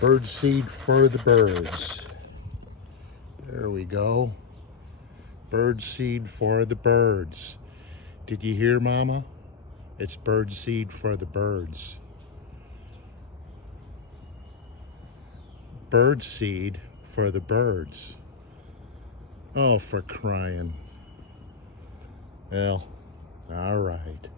Bird seed for the birds. There we go. Bird seed for the birds. Did you hear, Mama? It's bird seed for the birds. Bird seed for the birds. Oh, for crying. Well, all right.